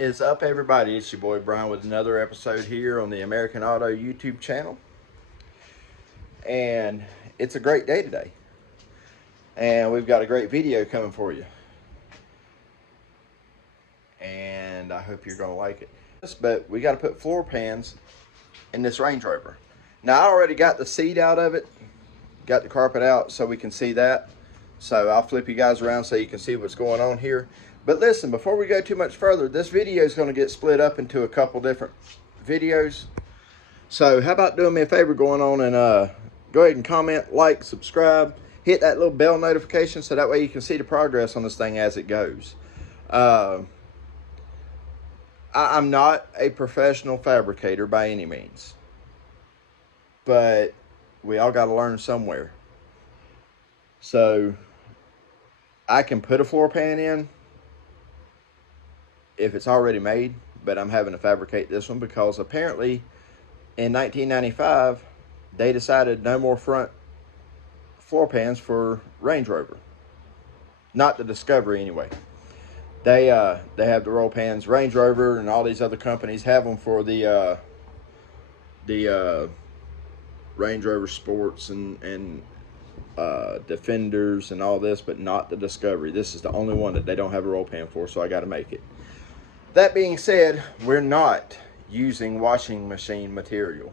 Is up, everybody? It's your boy Brian with another episode here on the American Auto YouTube channel. And it's a great day today. And we've got a great video coming for you. And I hope you're going to like it. But we got to put floor pans in this Range Rover. Now, I already got the seat out of it. Got the carpet out so we can see that. So I'll flip you guys around so you can see what's going on here. But listen, before we go too much further, this video is going to get split up into a couple different videos. So how about doing me a favor, going on and go ahead and comment, like, subscribe, hit that little bell notification so that way you can see the progress on this thing as it goes. I'm not a professional fabricator by any means, but we all got to learn somewhere. So I can put a floor pan in if it's already made, but I'm having to fabricate this one because apparently in 1995 they decided no more front floor pans for Range Rover. Not the Discovery anyway. They have the roll pans. Range Rover and all these other companies have them for the Range Rover Sports and Defenders and all this, but not the Discovery. This is the only one that they don't have a roll pan for, so I got to make it. That being said, we're not using washing machine material.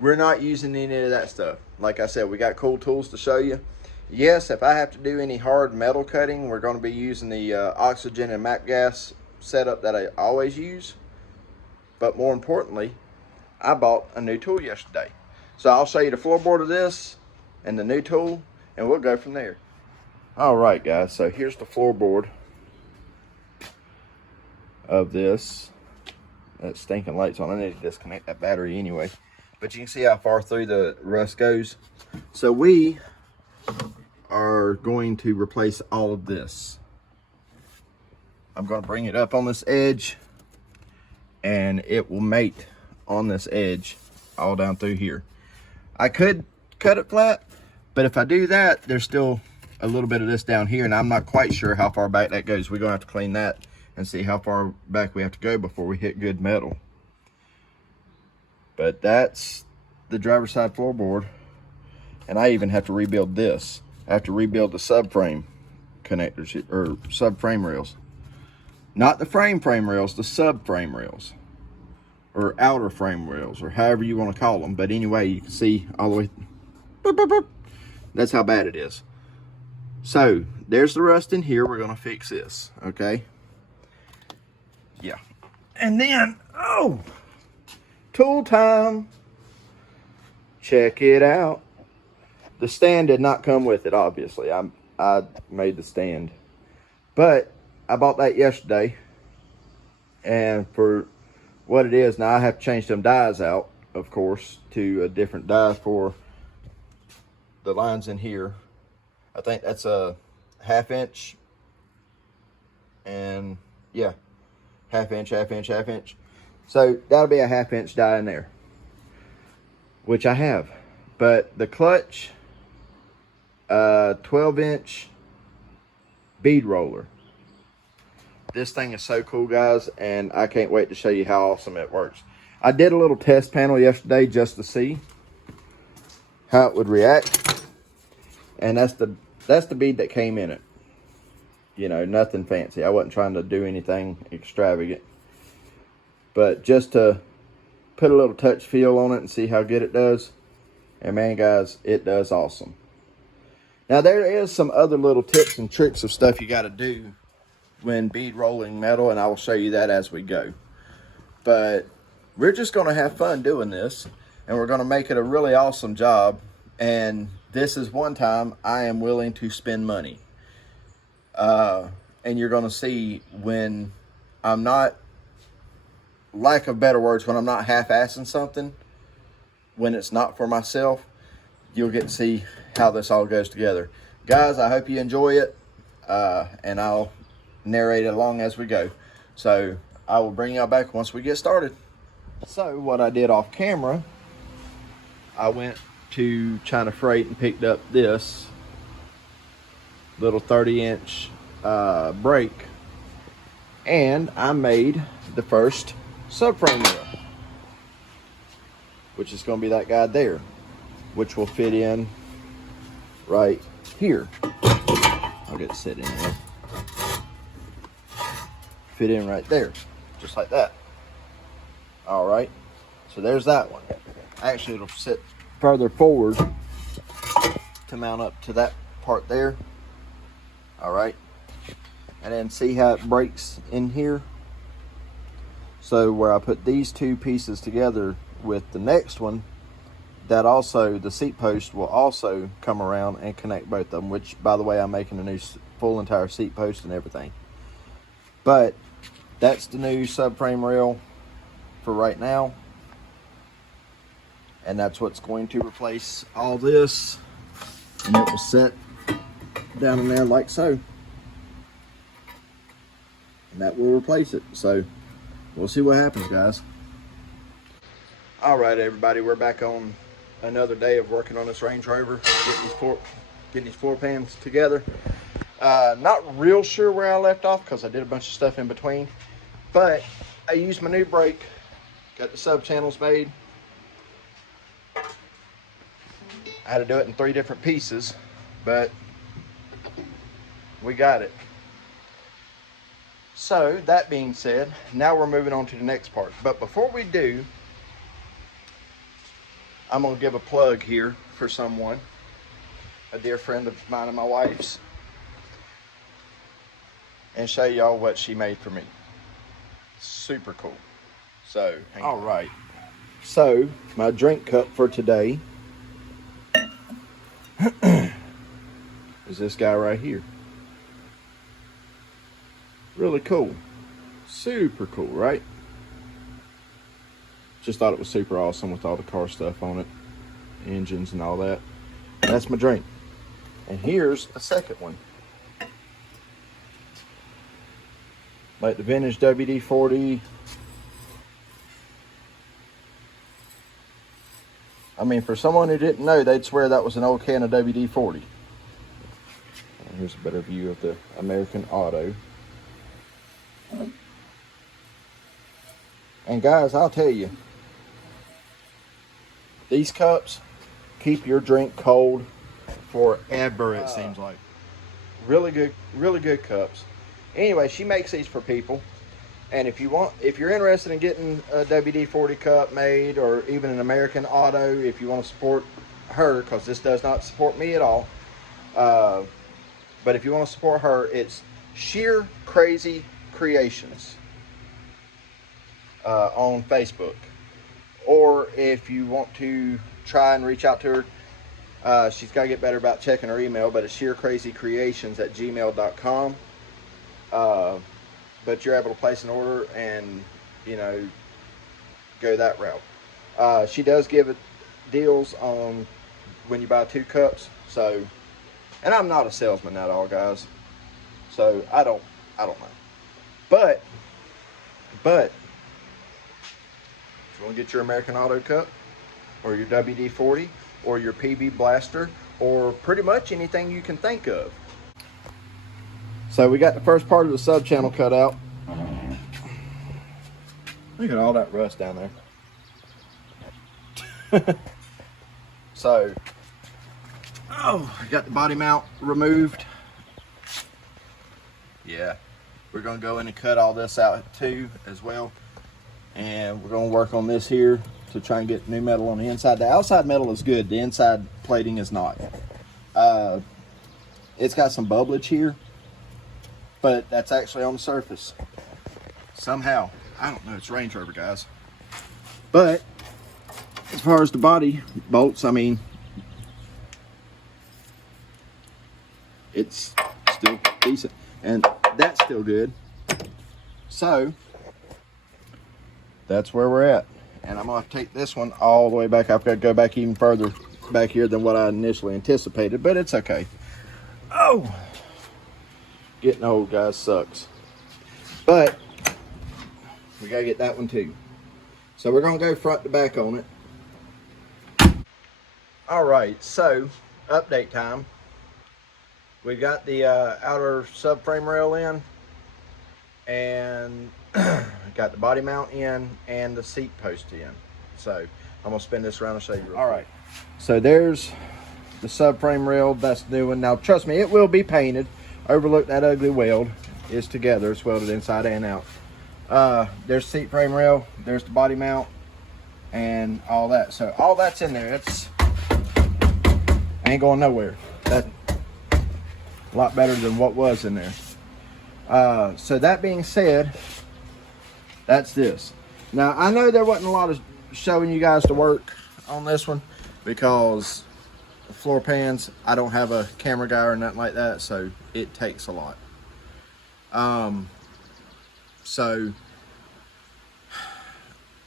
We're not using any of that stuff. Like I said, we got cool tools to show you. Yes, if I have to do any hard metal cutting, we're going to be using the oxygen and MAP gas setup that I always use. But more importantly, I bought a new tool yesterday. So I'll show you the floorboard of this and the new tool, and we'll go from there. All right, guys, so here's the floorboard of this. That stinking light's on. I need to disconnect that battery anyway. But you can see how far through the rust goes. So we are going to replace all of this. I'm going to bring it up on this edge, and it will mate on this edge all down through here. I could cut it flat, but if I do that, there's still a little bit of this down here, and I'm not quite sure how far back that goes. We're going to have to clean that and see how far back we have to go before we hit good metal. But that's the driver's side floorboard. And I even have to rebuild this. I have to rebuild the subframe connectors, or subframe rails. Not the frame rails, the subframe rails. Or outer frame rails, or however you want to call them. But anyway, you can see all the way. Boop, boop, boop. That's how bad it is. So, there's the rust in here. We're going to fix this, okay? Yeah. And then, oh, tool time. Check it out. The stand did not come with it, obviously. I made the stand. But I bought that yesterday. And for what it is, now I have to change some dies out, of course, to a different die for the lines in here. I think that's a 1/2 inch. And yeah. 1/2 inch, 1/2 inch. So that'll be a 1/2 inch die in there, which I have. But the clutch, 12 inch bead roller. This thing is so cool, guys, and I can't wait to show you how awesome it works. I did a little test panel yesterday just to see how it would react, and that's the bead that came in it. You know, nothing fancy. I wasn't trying to do anything extravagant. But just to put a little touch feel on it and see how good it does. And man, guys, it does awesome. Now, there is some other little tips and tricks of stuff you got to do when bead rolling metal, and I will show you that as we go. But we're just going to have fun doing this, and we're going to make it a really awesome job. And this is one time I am willing to spend money. And you're going to see when I'm not, lack of better words, when I'm not half-assing something, when it's not for myself, you'll get to see how this all goes together. Guys, I hope you enjoy it, and I'll narrate it along as we go. So I will bring y'all back once we get started. So what I did off camera, I went to China Freight and picked up this little 30-inch brake And I made the first subframe rail, which is going to be that guy there, which will fit in right here. I'll get it set in there. Fit in right there, just like that. All right, so there's that one. Actually, it'll sit further forward to mount up to that part there. All right, and then see how it breaks in here. So where I put these two pieces together with the next one, that also, the seat post will also come around and connect both of them, which, by the way, I'm making a new full entire seat post and everything. But that's the new subframe rail for right now. And that's what's going to replace all this. And it will set down in there like so. And that will replace it. So we'll see what happens, guys. All right, everybody, we're back on another day of working on this Range Rover, getting these floor pans together. Not real sure where I left off because I did a bunch of stuff in between, but I used my new brake, got the sub channels made. I had to do it in 3 different pieces, but we got it. So that being said, now we're moving on to the next part. But before we do, I'm gonna give a plug here for someone, a dear friend of mine and my wife's, and show y'all what she made for me. Super cool. So, all right. So, my drink cup for today is this guy right here. Really cool. Super cool, right? Just thought it was super awesome with all the car stuff on it, engines and all that. That's my drink. And here's a second one. Like the vintage WD-40. I mean, for someone who didn't know, they'd swear that was an old can of WD-40. And here's a better view of the American Auto. And guys, I'll tell you, these cups keep your drink cold forever, it seems like. Really good cups. Anyway, she makes these for people. And if you're interested in getting a WD-40 cup made, or even an American Auto, if you want to support her, because this does not support me at all. But if you want to support her, it's Sheer Crazy Creations on Facebook. Or if you want to try and reach out to her, she's got to get better about checking her email, but it's sheercrazycreations@gmail.com. But you're able to place an order and, you know, go that route. She does give it deals on when you buy 2 cups. So, and I'm not a salesman at all, guys. So I don't know. But if you want to get your American Auto cup, or your WD-40, or your PB Blaster, or pretty much anything you can think of. So we got the first part of the sub channel cut out. Look at all that rust down there. So, I got the body mount removed. Yeah, we're gonna go in and cut all this out too as well. And we're gonna work on this here to try and get new metal on the inside. The outside metal is good, the inside plating is not. It's got some bubblage here, but that's actually on the surface. Somehow, I don't know, it's Range Rover, guys. But as far as the body bolts, I mean, it's still decent. And that's still good. So, that's where we're at. And I'm gonna take this one all the way back. I've got to go back even further back here than what I initially anticipated, but it's okay. Oh, getting old, guys, sucks. But we gotta get that one too. So we're gonna go front to back on it. All right, so update time. We got the outer subframe rail in. and got the body mount in and the seat post in. So I'm gonna spin this around and show you real quick. All right, so there's the subframe rail. That's the new one. Now trust me, it will be painted. Overlook that ugly weld. It's together. It's welded inside and out. There's seat frame rail. There's the body mount and all that. So all that's in there. It's ain't going nowhere. That's a lot better than what was in there. So that being said, that's this. Now I know there wasn't a lot of showing you guys the work on this one because the floor pans, I don't have a camera guy or nothing like that, so it takes a lot. So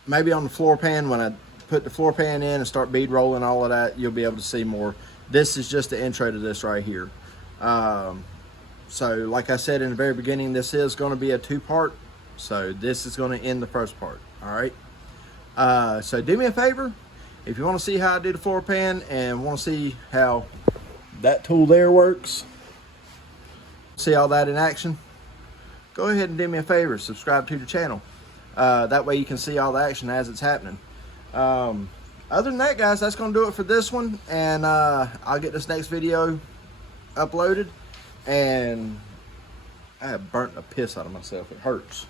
maybe on the floor pan, when I put the floor pan in and start bead rolling all of that, you'll be able to see more. This is just the intro to this right here. So like I said in the very beginning, this is going to be a two-part. So this is going to end the first part. All right. So do me a favor. If you want to see how I do the floor pan and want to see how that tool there works, see all that in action, go ahead and do me a favor, subscribe to the channel. That way you can see all the action as it's happening. Other than that, guys, that's going to do it for this one. And I'll get this next video uploaded. And I have burnt the piss out of myself. It hurts.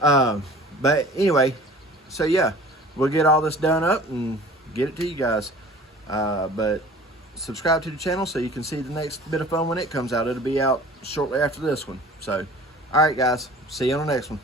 But anyway, so yeah, we'll get all this done up and get it to you guys. But subscribe to the channel so you can see the next bit of fun when it comes out. It'll be out shortly after this one. So, all right, guys, see you on the next one.